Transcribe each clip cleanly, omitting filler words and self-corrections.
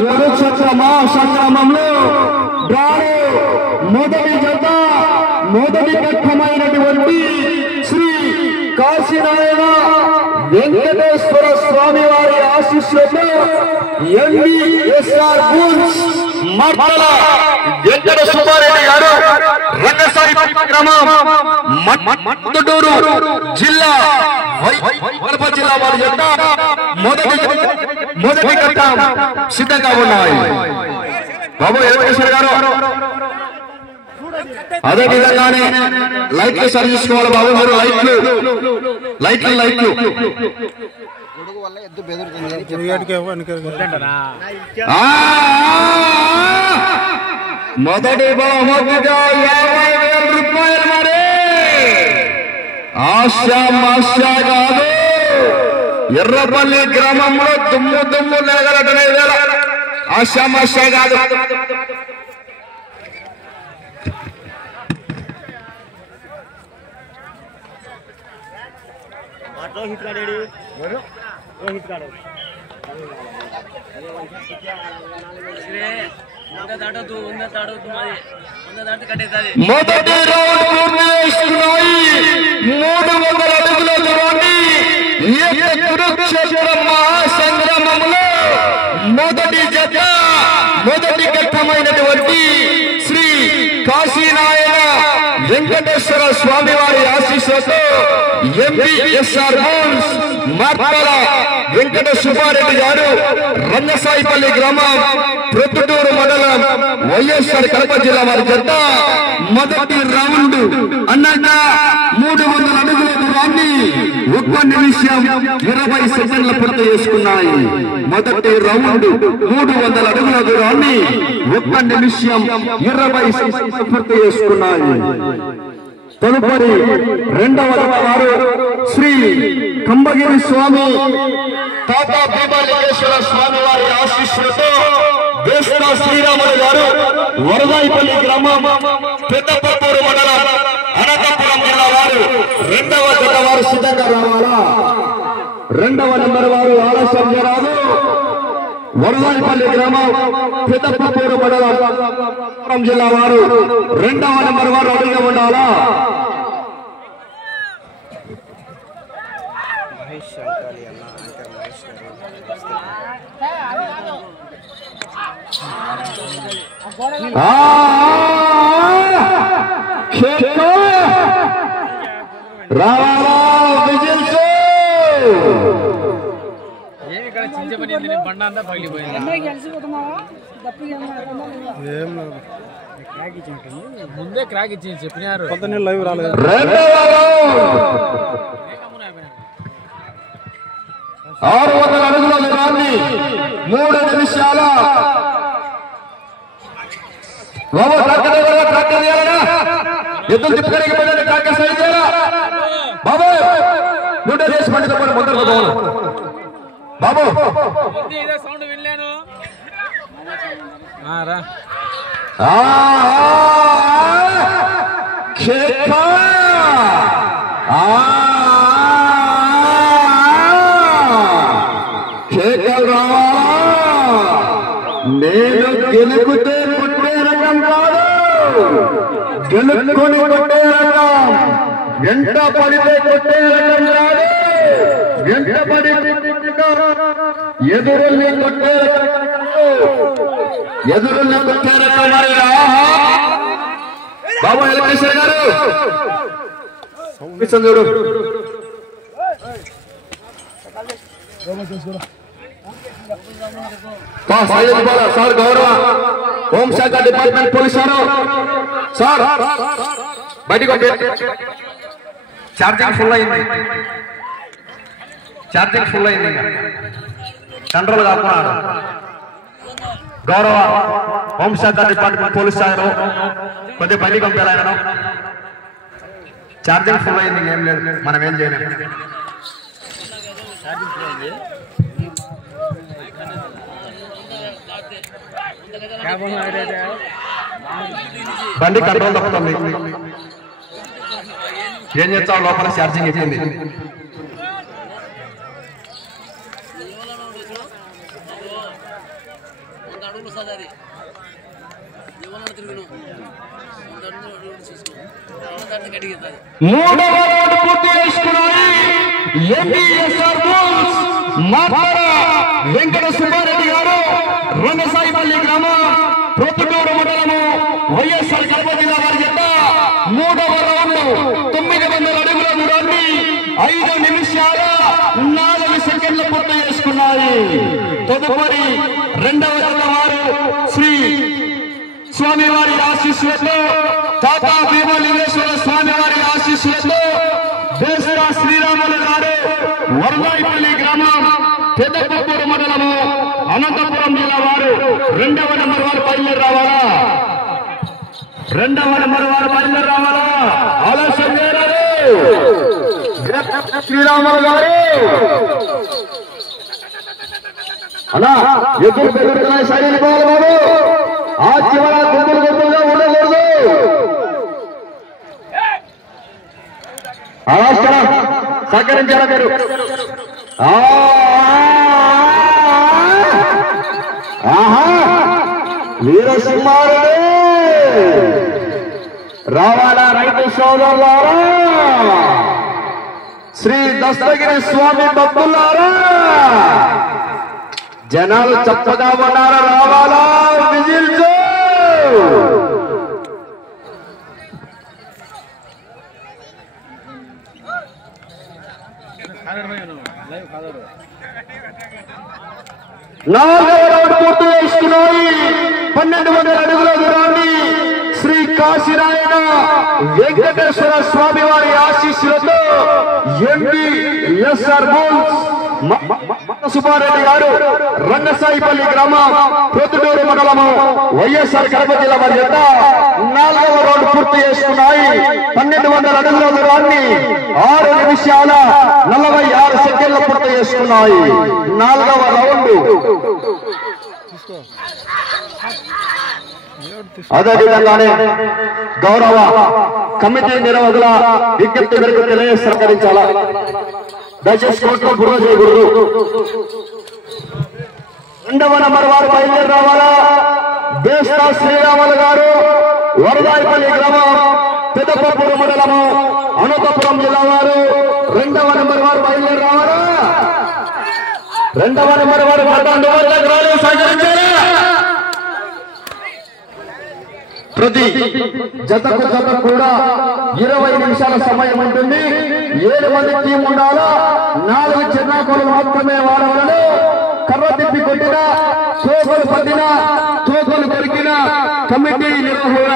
కురుక్షేత్ర మహాసంగ్రామంలో మొదటి జత మొదటి ఘట్టమైనటువంటి శ్రీ కాశీనారాయణ వెంకటేశ్వర స్వామి వారి ఆశీస్సులతో ఎంబీఎస్ఆర్ బూన్స్ మార్తల వెంకట సుబ్బారెడ్డి గారు రంగసాయి గ్రామం మద్దూరు జిల్లా కడప జిల్లా వారి జత మొదటి ఘట్టం సిద్ధంగా ఉన్నాయి. బాబు వెంకటేశ్వర గారు అదే విధంగానే లైట్లు సరి చేసుకోవాలి బాబు. మీరు లైట్లు మొదటి బహుమతిగా 50,000 రూపాయలు. మరి ఆశా కాదు, ఎర్రపల్లి గ్రామంలో దుమ్ము నెలగలటనే వేళ ఆశా కాదు. రోహిత్ గారు మొదటి రౌండ్ పూర్తి చేసుకున్నాయి. 300 అడుగుల దూరాన్ని కురుక్షేత్ర మహాసంగ్రామంలో మొదటి జత మొదటి ఘట్టమైనటువంటి శ్రీ కాశీనారాయణ వెంకటేశ్వర స్వామి వారి ఆశీస్సులతో ఎంబీఎస్ఆర్ బూన్స్ మార్తల వెంకట సుబ్బారెడ్డి గారు రంగసాయిపల్లి గ్రామం ప్రొద్దుటూరు మండలం వైఎస్ఆర్ కడప జిల్లా వారి జత మొదటి రౌండ్ అన్నగా 300 అడుగుల దూరాన్ని 1 నిమిషం 20 సెకండ్ల పూర్తి చేసుకున్నాయి. మొదటి రౌండ్ 300 అడుగుల దూరాన్ని 1 నిమిషం 20 సెకండ్ల పూర్తి చేసుకున్నాయి. తదుపరి రెండవ వారు శ్రీ కంబగిరి స్వామి తాత భీమలింగేశ్వర స్వామి వారి ఆశీస్సులతో వేస్తా శ్రీరాములు గారు వరదాయిపల్లి గ్రామం పెద్దపూరు మండలం అనంతపురం జిల్లా వారు రెండవ జత వారు సిద్ధంగా రావాలా. రెండవ నెంబర్ వారు ఆలస్యం చేయరాదు. వరదాయిపల్లి గ్రామం పెద్దపూరు మండలం జిల్లా వారు రెండవ నెంబర్ వారు అడిగి ఉండాలా. రావాలా విజిల్స్ బండ అంతా పగిలిపోయింది. ముందే క్రాక్ ఇచ్చింది చెప్పినారు. 600 అడుగుల దూరాన్ని 3 నిమిషాల ఎద్దులు తిప్పుకరికి ట్రాక్టర్ సైడ్ చేయాలా బాబు. నూట చేసి పండి తప్పని ముందరకు పోవాలి బాబు. సౌండ్ వినలేను. నేను గెలుకుతే కొట్టే రకం కాదు, గెలుక్కొని కొట్టే రకం. వెంట పడితే కొట్టే రకం కాదు, వెంట పడి ఎదురుల్ని కొట్టే రకం, ఎదురుల్ని కొట్టే రకం. బాబు వెంకటేశ్వర గారు చూడు సార్, గౌరవ హోంశాఖ డిపార్ట్మెంట్ పోలీసు సార్ బయటకు ఛార్జింగ్ ఫుల్ అయింది, కంట్రోల్ కాకున్నాడు. గౌరవ హోంశాఖ డిపార్ట్మెంట్ పోలీసు సార్ కొద్దిగా బయటికి పంపారు. ఆయన ఛార్జింగ్ ఫుల్ అయింది, ఏం లేదు, మనం ఏం చేయలేము. బండి కంట్రోల్ తప్పుతుంది. ఏం చేస్తావు లోపల ఛార్జింగ్ ఎక్కింది. మూడవ రౌండ్ పూర్తి చేసుకున్నాయి. ఎంపీఎస్ఆర్ బుల్స్ మాపాడ వెంకట సుబ్బారెడ్డి గారు రంగసాయిపల్లి గ్రామం ప్రొద్దుటూరు మండలము వైఎస్ఆర్ కడప జిల్లా వారి జత మూడవ రౌండ్ 900 అడుగుల దూరాన్ని 5 నిమిషాల 4 సెకండ్లు పూర్తి చేసుకున్నాయి. తదుపరి రెండవ జత వారు శ్రీ స్వామివారి ఆశీస్సులతో తాతా భీమలింగేశ్వర స్వామివారి ఆశీస్సులతో దేశరా శ్రీరాములు గారు వరదాయిపల్లి గ్రామం పెద్దపూరు మండలము అనంతపురం జిల్లా వారు రెండవ నెంబర్ వారు బయలుదేరి రావాలా. రెండవ నెంబర్ వారు బయలుదేరి రావాలా. ఆలస్యం చేయరాదు. శ్రీరాములు గారు అలా ఎదురు పెరుగుతున్నాయి. సైడ్ పోవాలి బాబు. ఆ చివర గుంపులు గుంపులుగా ఉండకూడదు. సహకరించారా మీరు? వీరసింహారెడ్డి రావాలా రైతు సోదరులారా, శ్రీ దస్తగిరి స్వామి భక్తులారా, జనాలు చప్పగా ఉన్నారా? రావాలా విజిల్స్. నాలుగవ రౌండ్ పూర్తి చేసుకున్నాయి. 1200 అడుగుల దూరాన్ని శ్రీ కాశీనారాయణ వెంకటేశ్వర స్వామి వారి ఆశీస్సులతో ఎంపీఎస్ఆర్ బుల్స్ సుబ్బారెడ్డి గారు రంగసాయిపల్లి గ్రామం ప్రొద్దుటూరు మండలము వైఎస్ఆర్ కడప జిల్లా వారి జత 4వ రౌండ్ పూర్తి చేసుకున్నాయి. 1200 అడుగుల దూరాన్ని 6 నిమిషాల 46 సెకండ్లు పూర్తి చేసుకున్నాయి. 4వ రౌండ్. అదేవిధంగానే గౌరవ కమిటీ నిర్వాహకుల విజ్ఞప్తి మేరకు సహకరించాలా. దయచేసి కోర్టులో బుర్ర చేయకూడదు. రెండవ నెంబర్ వారు బయలుదేరి రావాలా. దేశరా శ్రీరాములు గారు వరదాయిపల్లి గ్రామం పెద్దపూరు మండలము అనంతపురం జిల్లా వారు రెండవ నెంబర్ వారు బయలుదేరి రావాలా. రెండవ నెంబర్ వారు సహకరించారా. ప్రతి జతకు కూడా 20 నిమిషాల సమయం ఉంటుంది. 7 మంది టీం ఉండాలా. 4 చిన్నాకులు మాత్రమే వాడవలను. కర్ర తిప్పి కొట్టినా, తోకలు పట్టినా, తోకలు కొరికినా కమిటీ నిర్వహణ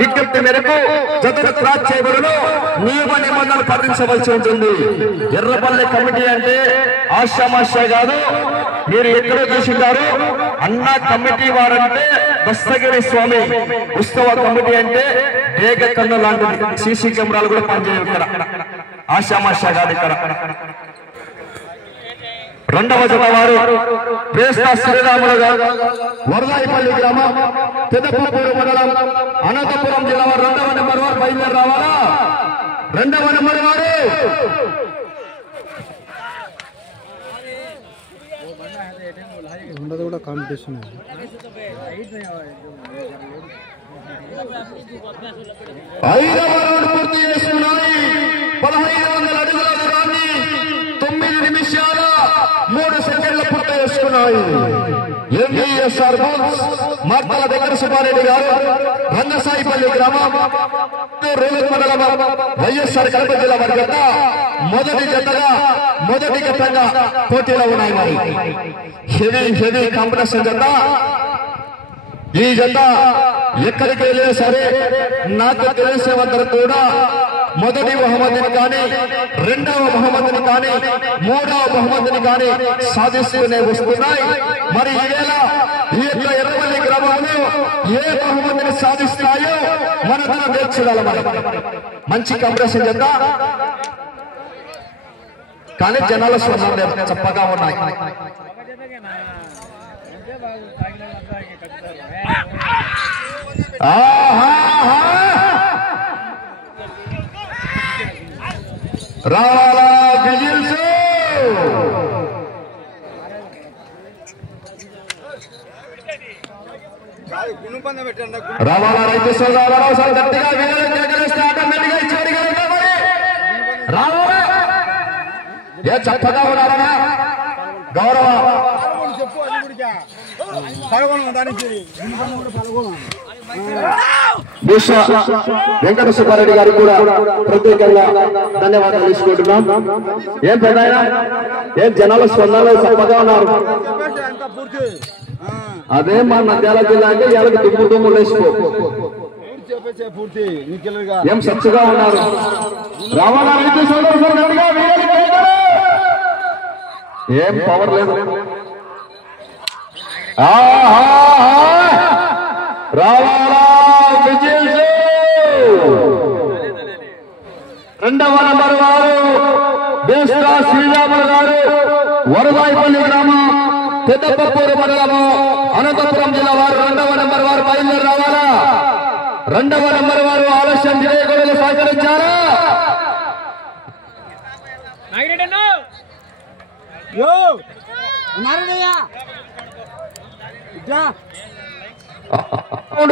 విజ్ఞప్తి మేరకు జతకు క్రాస్ చేయబడును. నియమ నిబంధనలు పాటించవలసి ఉంటుంది. ఎర్రపల్లి కమిటీ అంటే ఆశామాషా కాదు. మీరు ఎక్కడో చూసింటారు. అన్న కమిటీ వారంటే దస్తగిరి స్వామి ఉత్సవ కమిటీ అంటే ఏక కన్ను లాంటిది. సీసీ కెమెరాలు కూడా పనిచేయవు ఇక్కడ. ఆశామాషా కాదు ఇక్కడ. రెండవ జత వారు దేశరా శ్రీరాములు గారు వరదాయిపల్లి గ్రామం పెద్దపూరు మండలం అనంతపురం జిల్లా వారు రెండవ నెంబర్ వారు బయలుదేరి రావాలా. రెండవ నెంబర్ వారు ఉండదు కూడా కాంపిటీషన్. 5వ రౌండ్ పూర్తి చేసుకున్నాయి. 1500 అడుగుల దూరాన్ని 9 నిమిషాల 3 సెకండ్లు పూర్తి చేసుకున్నాయి. ఎంపీఎస్ఆర్ బుల్స్ మార్తల దగ్గర సుబ్బారెడ్డి గారు రంగసాయిపల్లి గ్రామం రేలూరు మండలం వైఎస్ఆర్ కడప జిల్లా వారి జత మొదటి జతగా మొదటి ఘట్టంగా పోటీలో ఉన్నాయి. మరి హెవీ కాంపిటీషన్ జత. ఈ జత ఎక్కడికి వెళ్ళినా సరే నాకు తెలిసేవందరూ కూడా మొదటి బహుమతిని కానీ, రెండవ బహుమతిని కానీ, మూడవ బహుమతిని కానీ సాధిస్తూనే వస్తున్నాయి. మరి ఈవేళ ఈ యొక్క ఎర్రవల్లి గ్రామంలో ఏ బహుమతిని సాధిస్తాయో మనందరం వేచి చూడాలి. మంచి కాంపిటీషన్ చేద్దా. కానీ జనాల స్వరం చప్పగా ఉన్నాయి. రావాలా విజిల్స్ రావాలా రైతు సోదరులారా ఒకసారి గట్టిగా వీళ్ళకి ఆటోమేటిక్ గా ఇచ్చేయగలరా మరి రావాలా ఏ చక్కగా ఉన్నారనా గౌరవ వెంకట సుబ్బారెడ్డి గారికి కూడా ప్రత్యేకంగా ధన్యవాదాలు తీసుకుంటున్నాం. ఏం పెద్ద ఏం జనాల స్పందనలు చక్కగా ఉన్నారు. అదే మా నంద్యాల జిల్లా అంటే ఇవాళకి దుమ్ము లేచిపో ఏం సచ్చుగా ఉన్నారు. రావాలా రైతు సోదరులుగా ఏం పవర్ లేదు. రావాలా విజిల్స్ రెండవ నంబర్ వారు బేస్తా శ్రీరాములు గారు వరదాయిపల్లి గ్రామం పెద్దపప్పూరు మండలము అనంతపురం జిల్లా వారు రెండవ నంబర్ వారు బయలుదేరి రావాలా. రెండవ నంబర్ వారు ఆలస్యం చేయకూడదు సహకరించారా.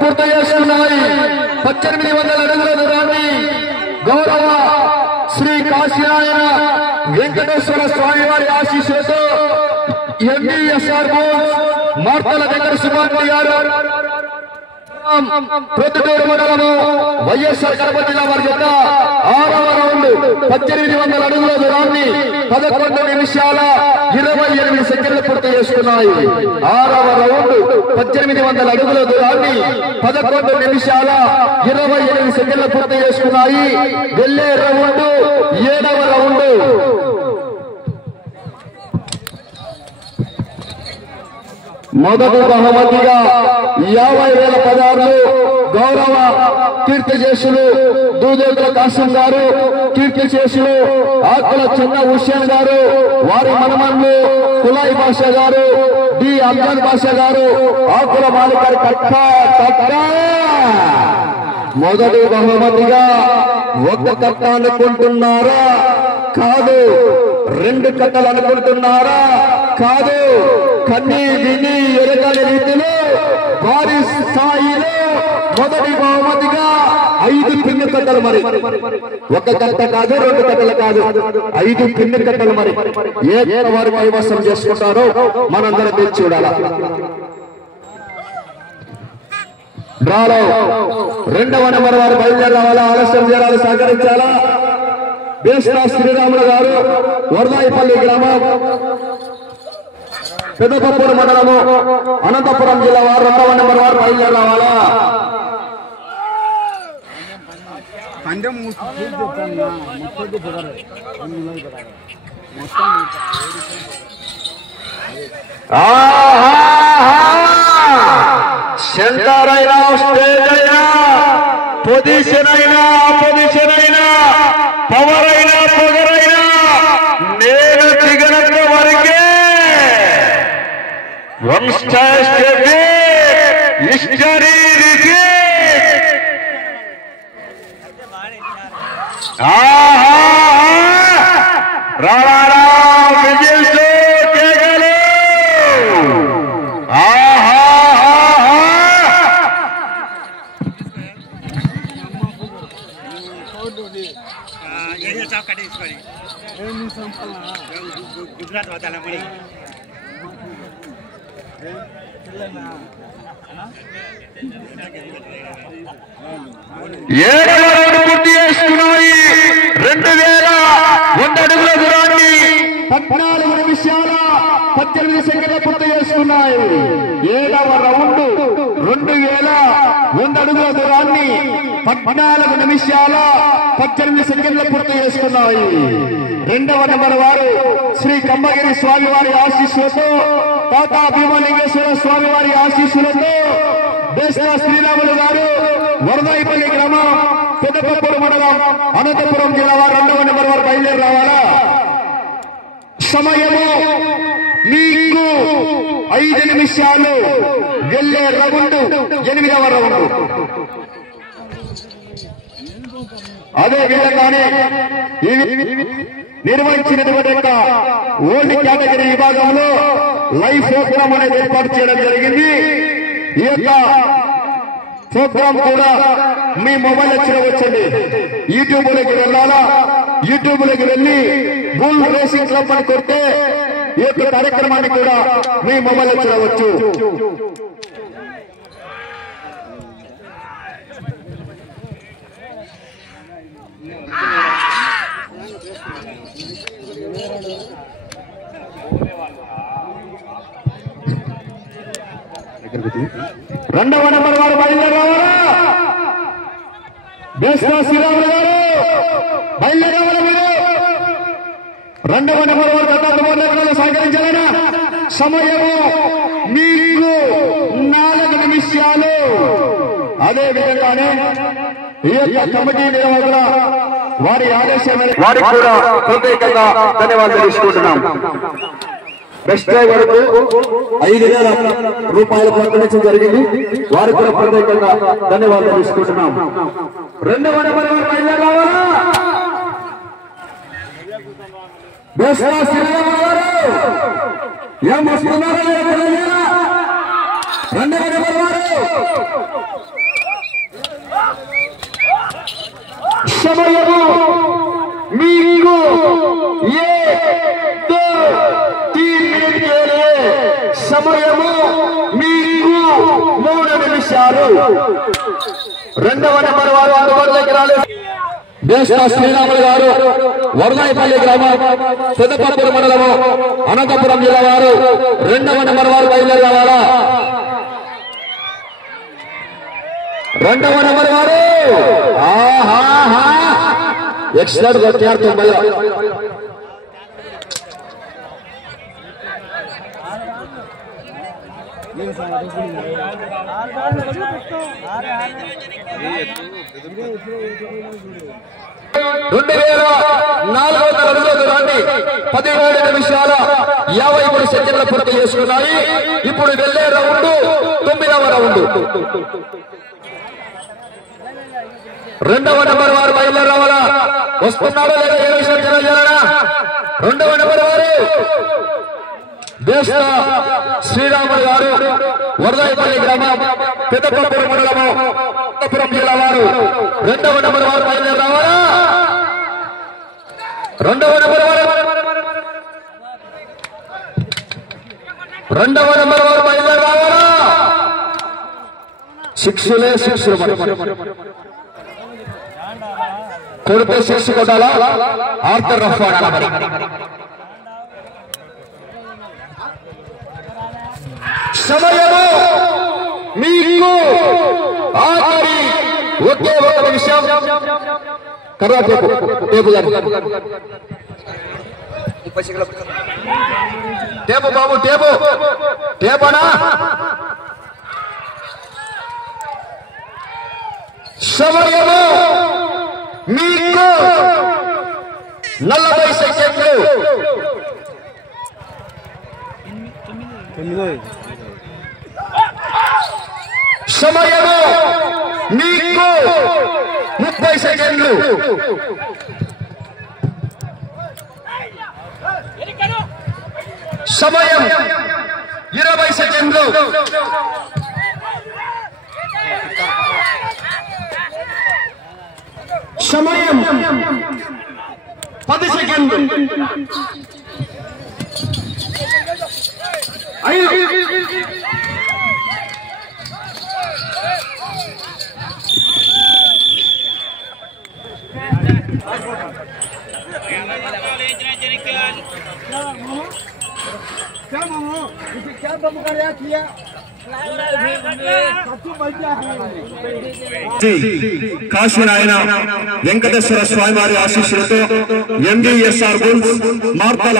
పూర్తి చేస్తున్నాయి. 1800 అడుగుల దూరాన్ని గౌరవ శ్రీ కాశీనాయన వెంకటేశ్వర స్వామి వారి ఆశీస్సులతో ఎంబీఎస్ఆర్ మార్తల వెంకట సుబ్బారెడ్డి గారు ప్రొద్దుటూరు మండలము వైఎస్ఆర్ కడప జిల్లా వారి యొక్క 6వ రౌండ్ 1800 అడుగుల దూరాన్ని 11 నిమిషాల 28 సెకండ్లు పూర్తి చేసుకున్నాయి. 6వ రౌండ్ 1800 అడుగుల దూరాన్ని 11 నిమిషాల 28 సెకండ్లు పూర్తి చేసుకున్నాయి. వెళ్ళే రౌండ్ 7వ రౌండ్. మొదటి బహుమతిగా 50,000 పదార్లు గౌరవ కీర్తి చేసులు దూదేకుల కాసం గారు, కీర్తి చేసులు ఆకుల చిన్న హుస్సేన్ గారు, వారి మనమన్లు కులాయి భాష గారు, డి అఫ్జల్ భాష గారు, ఆకుల మాలికారి కట్ట కట్ట. మొదటి బహుమతిగా ఒక కట్ట అనుకుంటున్నారా? కాదు. 2 కట్టలు అనుకుంటున్నారా? కాదు. కన్నీ విని ఎరగని రీతిలో భారీ స్థాయిలో మొదటి బహుమతిగా 5 పిన్ని కట్టలు. మరి ఒక కట్ట కాదు, 2 కట్టలు కాదు, 5 పిన్ని కట్టలు. మరి ఏ వారు కైవసం చేసుకుంటారో మనందరం తెచ్చి చూడాలా. డ్రాలో 2వ నెంబర్ వారు బయలుదేరి రావాలా, ఆలస్యం చేయాలి, సహకరించాలా. బేస్తా శ్రీరాములు గారు వరదాయిపల్లి గ్రామం పెద్దపప్పూరు మండలము అనంతపురం జిల్లా వారు 2వ నెంబర్ వారు బయలుదేరి రావాలా. సెంటర్ అయినా స్టేజ్ అయినా పొజిషన్ అయినా అపోజిషన్ అయినా పవర్ అయినా పొగరైనా నేను దిగనంత వరకే వన్ స్టార్ స్టేజ్ హిస్టరీ రారా విజిల్స్ కేకలు. గుజరాత్ వద్దాల మరి 7వ రౌండ్ పూర్తి చేసుకున్నాయి. 2100 అడుగుల దూరాన్ని 14 నిమిషాల 18 సెకండ్లు పూర్తి చేసుకున్నాయి. 7వ రౌండ్ 2100 అడుగుల దూరాన్ని 14 నిమిషాల 18 సెకండ్లు పూర్తి చేసుకున్నాయి. 2వ నెంబర్ వారు శ్రీ కమ్మగిరి స్వామి వారి ఆశీస్సులతో, తాతా భీమలింగేశ్వర స్వామి వారి ఆశీస్సులతో బేస్తా శ్రీరాములు గారు వరదాయిపల్లి గ్రామం పెద్దపప్పూరు మండలం అనంతపురం జిల్లా వారు 2వ నెంబర్ వారు బయలుదేరి రావాలా. సమయము మీకు 5 నిమిషాలు. వెళ్ళే రౌండ్ 8వ రౌండ్. అదే విధంగానే నిర్వహించినటువంటి యొక్క ఓల్డ్ కేటగిరీ విభాగంలో లైవ్ ప్రోగ్రామ్ అనేది ఏర్పాటు చేయడం జరిగింది. ఈ యొక్క ప్రోగ్రామ్ కూడా మీ మొబైల్ చూడవచ్చండి. యూట్యూబ్ లోకి వెళ్ళాలా, యూట్యూబ్ లోకి వెళ్ళి బుల్ రేసింగ్ క్లబ్ అని కొడితే ఈ యొక్క కార్యక్రమాన్ని కూడా మీ మొబైల్ చూడవచ్చు. రెండవ నెంబర్ వారు బయలుదేరావాలా? శ్రీరాములు గారు బయలుదేరావాలా? మీరు రెండవ నెంబర్ వారు గతంలో సహకరించాలనా? సమయము మీకు 4 నిమిషాలు. అదే విధంగానే ఈ యొక్క కమిటీ నిర్వాహకుల వారి ఆదేశం వారికి కూడా ప్రత్యేకంగా ధన్యవాదాలు తీసుకుంటున్నాం. బెస్ట్ డ్రైవర్ కు 5,000 రూపాయలు ప్రకటించడం జరిగింది. వారికి కూడా ప్రత్యేకంగా ధన్యవాదాలు తీసుకుంటున్నాం. రెండవ నెంబర్ వారు బయలుదేరావాలా? ఏం వస్తున్నారో రెండవ నెంబర్ వారు సమయము మీకు 3 సమయము మీకు 3 నిమిషాలు. రెండవ నెంబర్ వారు అందుబాటులోకి రాలేదు. శ్రీరాములు గారు వరదాయపల్లి గ్రామం పెద్దపప్పూరు మండలము అనంతపురం జిల్లా వారు రెండవ నెంబర్ వారు బయలుదేరావాలా? రెండవ నెంబర్ వారు ఎక్సలెంట్ కొట్టారు. 90 2,400 అడుగుల దూరాన్ని 17 నిమిషాల 53 సెకండ్ల పూర్తి చేసుకున్నాయి. ఇప్పుడు వెళ్లే రౌండ్ 9వ రౌండ్. రెండవ నెంబర్ వారు బయలుదేరావాలా? వస్తున్నారో లేదా ఏ విషయం తెలియజేయాలనా? రెండవ నెంబర్ వారు శ్రీరాములు గారు వరదాయపల్లి గ్రామం పెద్దపప్పూరు మండలము అనంతపురం జిల్లా వారు రెండవ నెంబర్ వారు బయలుదేరావాలా? రెండవ నెంబర్ వారు బయలుదేరావాలా? 6 కొడితే 6 కొట్టాలా? ఆర్థర్ రఫ్ ఆడాలా? మరి సమయము మీకు ఆఖరి ఒకే ఒక నిమిషం. కర్రా టేపు బాబు, టేపనా? సమయము మీకు 40 సెకండ్లు. సమయము మీకు 30 సెకండ్లు. సమయం 20 సెకండ్లు. సమయం 10 సెకండ్లు. 5 కాశీనాయన వెంకటేశ్వర స్వామి వారి ఆశీస్సులతో ఎండిఎస్ఆర్ బుల్స్ మార్తల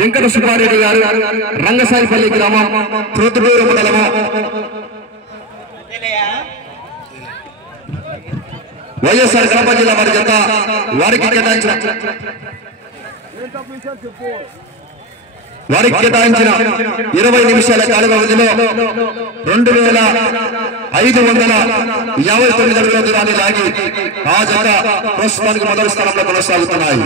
వెంకట సుబ్బారెడ్డి గారు రంగసాయిపల్లి గ్రామం ప్రొద్దుటూరు మండలము వైఎస్ఆర్ కడప జిల్లా వారి జత వారికి కేటాయించిన వారికి కేటాయించిన 20 నిమిషాల కాల వ్యవధిలో 2559 అడుగుల దూరాన్ని లాగి ఆ జత ప్రస్తుతానికి మొదటి స్థానంలో కొనసాగుతున్నాయి.